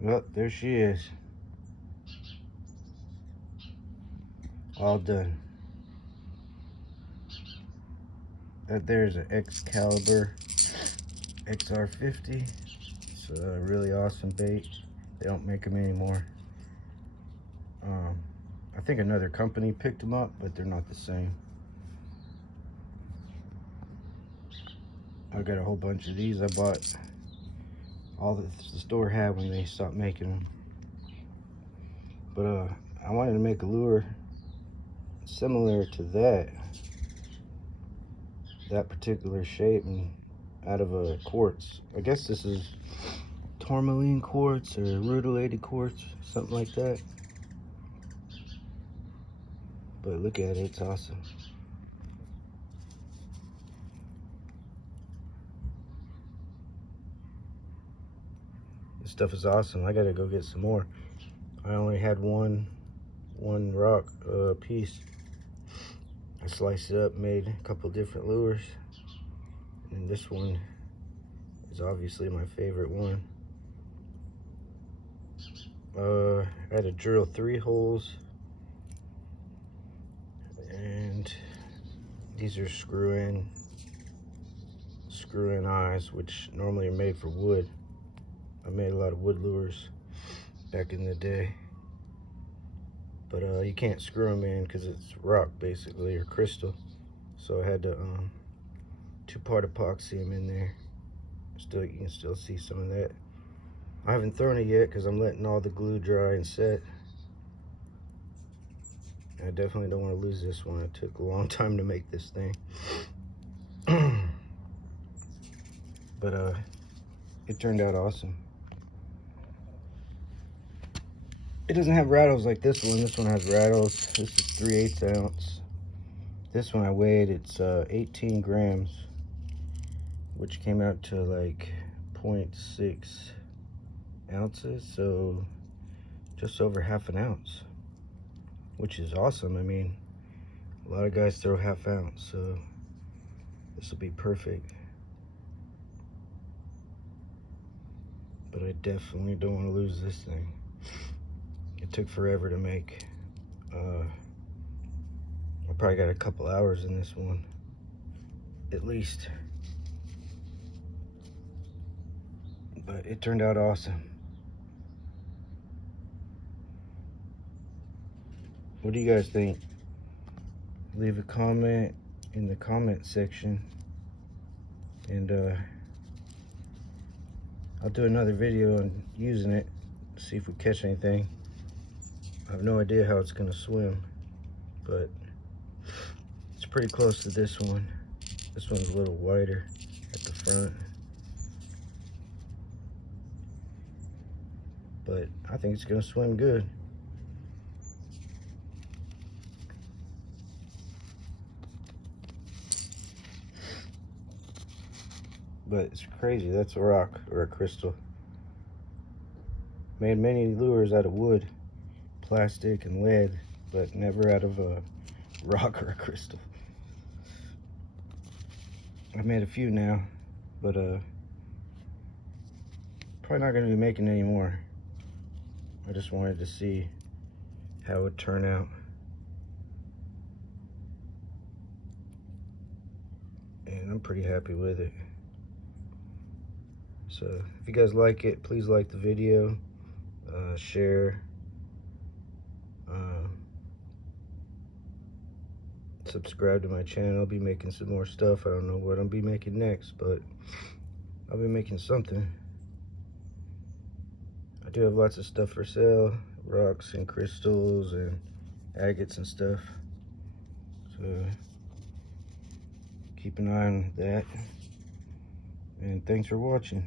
Well, there she is. All done. That there's an Xcalibur XR50. It's a really awesome bait. They don't make them anymore. I think another company picked them up, but they're not the same. I got a whole bunch of these. I bought all that the store had when they stopped making them. But I wanted to make a lure similar to that particular shape, and out of a quartz. I guess this is tourmaline quartz or rutilated quartz, something like that. But look at it, it's awesome. This stuff is awesome. I gotta go get some more. I only had one rock piece. I sliced it up, made a couple different lures, and this one is obviously my favorite one. I had to drill 3 holes, and these are screw-in eyes, which normally are made for wood. I made a lot of wood lures back in the day, but you can't screw them in because it's rock basically, or crystal. So I had to 2-part epoxy them in there. You can still see some of that. I haven't thrown it yet because I'm letting all the glue dry and set. I definitely don't want to lose this one. It took a long time to make this thing. But it turned out awesome. It doesn't have rattles like this one. This one has rattles. This is 3/8 ounce. This one I weighed, it's 18 grams, which came out to like 0.6 ounces, so just over half an ounce, which is awesome. I mean, a lot of guys throw ½ ounce, so this will be perfect. But I definitely don't want to lose this thing. It took forever to make. I probably got a couple hours in this one, at least. But it turned out awesome. What do you guys think? Leave a comment in the comment section, and I'll do another video on using it, see if we catch anything. I have no idea how it's gonna swim, but it's pretty close to this one. This one's a little wider at the front, but I think it's gonna swim good. But it's crazy, that's a rock or a crystal. Made many lures out of wood, plastic, and lead, but never out of a rock or a crystal. I've made a few now, but probably not gonna be making any more. I just wanted to see how it would turn out. And I'm pretty happy with it. So if you guys like it, please like the video, share, subscribe to my channel. I'll be making some more stuff. I don't know what I'll be making next, but I'll be making something. I do have lots of stuff for sale, rocks and crystals and agates and stuff. So keep an eye on that. And thanks for watching.